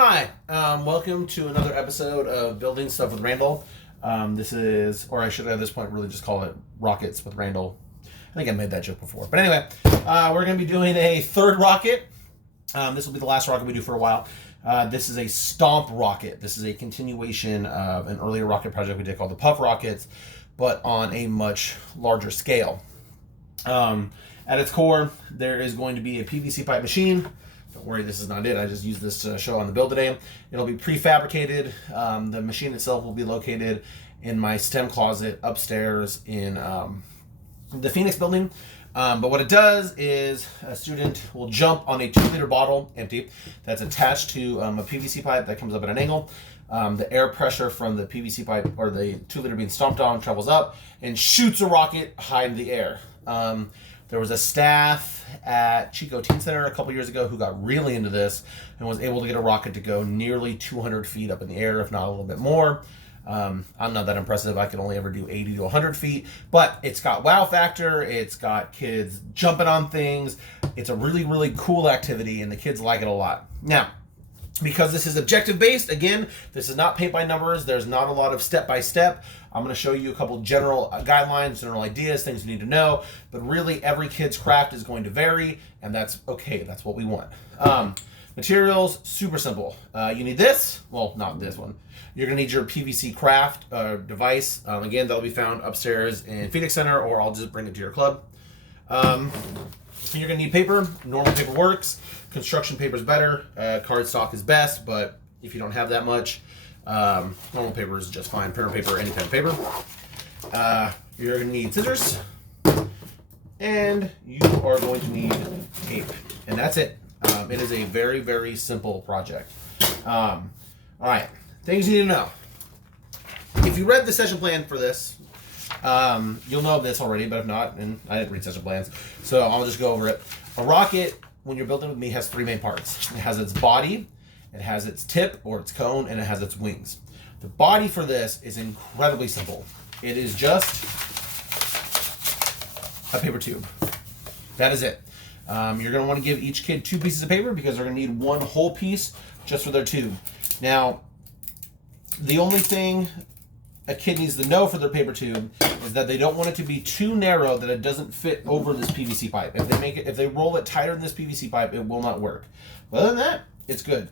Hi, welcome to another episode of Building Stuff with Randal. This is, or I should at this point really just call it Rockets with Randal. I think I made that joke before. But anyway, we're going to be doing a third rocket. This will be the last rocket we do for a while. This is a stomp rocket. This is a continuation of an earlier rocket project we did called the Puff Rockets, but on a much larger scale. At its core, there is going to be a PVC pipe machine. Don't worry, this is not it. I just used this to show on the build today. It'll be prefabricated. The machine itself will be located in my STEM closet upstairs in the Phoenix building. But what it does is a student will jump on a 2-liter bottle, empty, that's attached to a PVC pipe that comes up at an angle. The air pressure from the PVC pipe, or the 2-liter being stomped on, travels up and shoots a rocket high in the air. There was a staff at Chico Teen Center a couple years ago who got really into this and was able to get a rocket to go nearly 200 feet up in the air, if not a little bit more. I'm not that impressive. I can only ever do 80 to 100 feet, but it's got wow factor. It's got kids jumping on things. It's a really, really cool activity, and the kids like it a lot. Now, because this is objective based, again, this is not paint by numbers. There's not a lot of step by step. I'm going to show you a couple general guidelines, general ideas, things you need to know, but really every kid's craft is going to vary, and that's okay. That's what we want. Materials, super simple. You need this. Well, not this one. You're going to need your PVC craft device. Again, that'll be found upstairs in Phoenix Center, or I'll just bring it to your club. You're going to need paper. Normal paper works. Construction paper is better. Cardstock is best, but if you don't have that much, normal paper is just fine. Printer paper, any kind of paper. You're going to need scissors. And you are going to need tape. And that's it. It is a very, very simple project. All right. Things you need to know. If you read the session plan for this, you'll know this already, but if not, and I didn't read session plans, so I'll just go over it. A rocket, when you're building with me, has 3 main parts. It has its body, it has its tip or its cone, and it has its wings. The body for this is incredibly simple. It is just a paper tube. That is it. You're going to want to give each kid 2 pieces of paper because they're going to need 1 whole piece just for their tube. Now, the only thing a kid needs to know for their paper tube is that they don't want it to be too narrow that it doesn't fit over this PVC pipe. If they roll it tighter than this PVC pipe, it will not work. But other than that, it's good.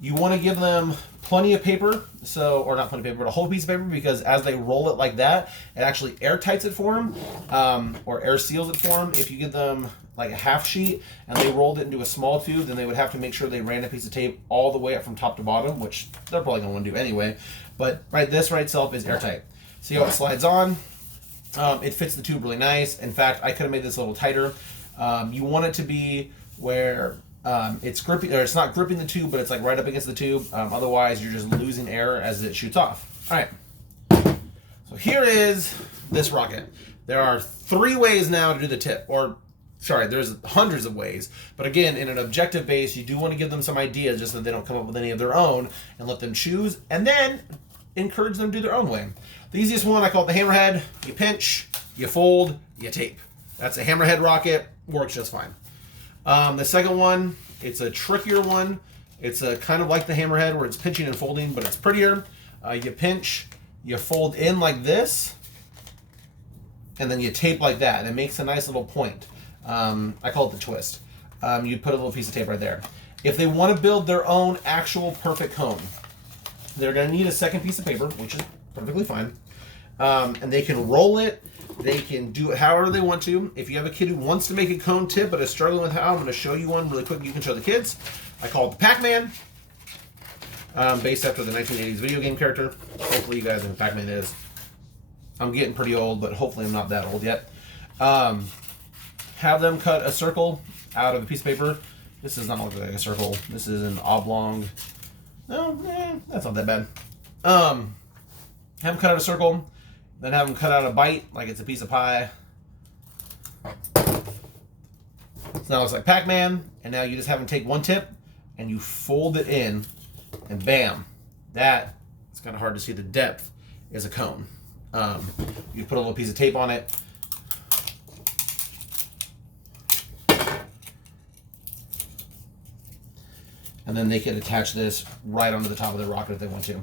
You want to give them plenty of paper, or not plenty of paper, but a whole piece of paper, because as they roll it like that, it actually air tights it for them, or air seals it for them. If you give them like a half sheet and they rolled it into a small tube, then they would have to make sure they ran a piece of tape all the way up from top to bottom, which they're probably going to want to do anyway. But this right itself is airtight. See how it slides on? It fits the tube really nice. In fact, I could have made this a little tighter. You want it to be where it's gripping, or it's not gripping the tube, but it's like right up against the tube. Otherwise, you're just losing air as it shoots off. All right. So here is this rocket. There are 3 ways now to do the tip, there's hundreds of ways. But again, in an objective base, you do want to give them some ideas just so they don't come up with any of their own, and let them choose, and then encourage them to do their own way. The easiest one, I call it the hammerhead. You pinch, you fold, you tape. That's a hammerhead rocket. Works just fine. The second one, it's a trickier one. It's a kind of like the hammerhead where it's pinching and folding, but it's prettier. You pinch, you fold in like this, and then you tape like that, and it makes a nice little point. I call it the twist. You put a little piece of tape right there. If they want to build their own actual perfect cone, they're going to need a second piece of paper, which is perfectly fine. And they can roll it. They can do it however they want to. If you have a kid who wants to make a cone tip but is struggling with how, I'm going to show you one really quick you can show the kids. I call it the Pac-Man, based after the 1980s video game character. Hopefully you guys know who Pac-Man is. I'm getting pretty old, but hopefully I'm not that old yet. Have them cut a circle out of a piece of paper. This does not look like a circle. This is an oblong. No, that's not that bad. Have them cut out a circle, then have them cut out a bite like it's a piece of pie. So now it looks like Pac-Man, and now you just have them take 1 tip and you fold it in, and bam, that, it's kind of hard to see the depth, is a cone. You put a little piece of tape on it. and then they can attach this right onto the top of their rocket if they want to.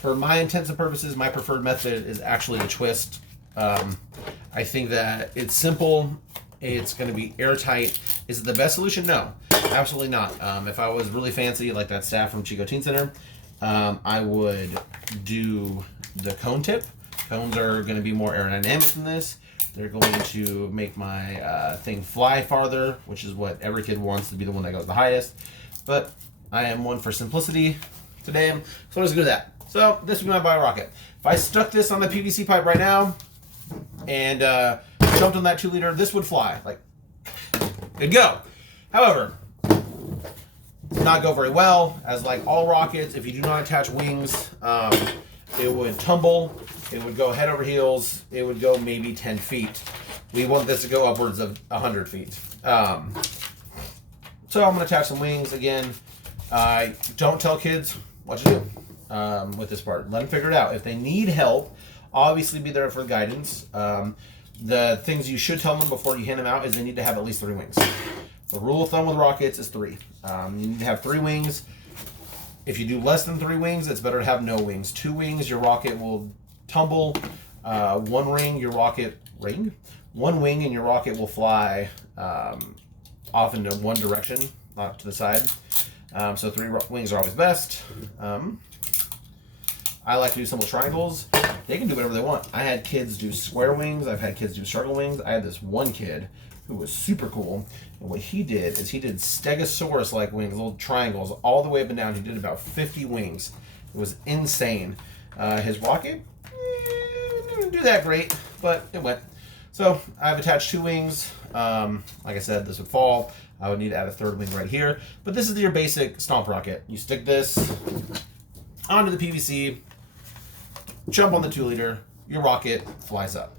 For my intents and purposes, my preferred method is actually the twist. I think that it's simple. It's going to be airtight. Is it the best solution? No, absolutely not. If I was really fancy, like that staff from Chico Teen Center, I would do the cone tip. Cones are going to be more aerodynamic than this. They're going to make my thing fly farther, which is what every kid wants, to be the one that goes the highest. But I am one for simplicity today, so I'm just going to do that. So this would be my bio rocket. If I stuck this on the PVC pipe right now and jumped on that 2-liter, this would fly. Like, good go. However, not go very well, as like all rockets, if you do not attach wings, it would tumble, it would go head over heels, it would go maybe 10 feet. We want this to go upwards of 100 feet. So I'm going to attach some wings again. Don't tell kids what to do with this part. Let them figure it out. If they need help, obviously be there for guidance. The things you should tell them before you hand them out is they need to have at least 3 wings. The rule of thumb with rockets is 3. You need to have 3 wings. If you do less than 3 wings, it's better to have no wings. 2 wings, your rocket will tumble. 1 ring, your rocket one wing, and your rocket will fly off into one direction, not to the side. So 3 wings are always best. I like to do simple triangles. They can do whatever they want. I had kids do square wings. I've had kids do circle wings. I had this one kid who was super cool. And what he did is he did stegosaurus-like wings, little triangles, all the way up and down. He did about 50 wings. It was insane. His rocket, didn't do that great, but it went. So I've attached 2 wings. Like I said, this would fall. I would need to add a 3rd wing right here. But this is your basic stomp rocket. You stick this onto the PVC, jump on the 2-liter, your rocket flies up.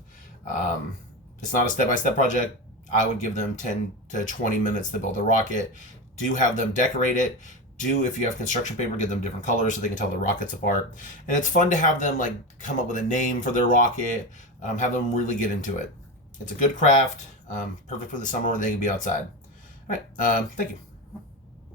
It's not a step-by-step project. I would give them 10 to 20 minutes to build a rocket. Do have them decorate it. If you have construction paper, give them different colors so they can tell the rockets apart. And it's fun to have them like come up with a name for their rocket, have them really get into it. It's a good craft, perfect for the summer when they can be outside. All right, thank you.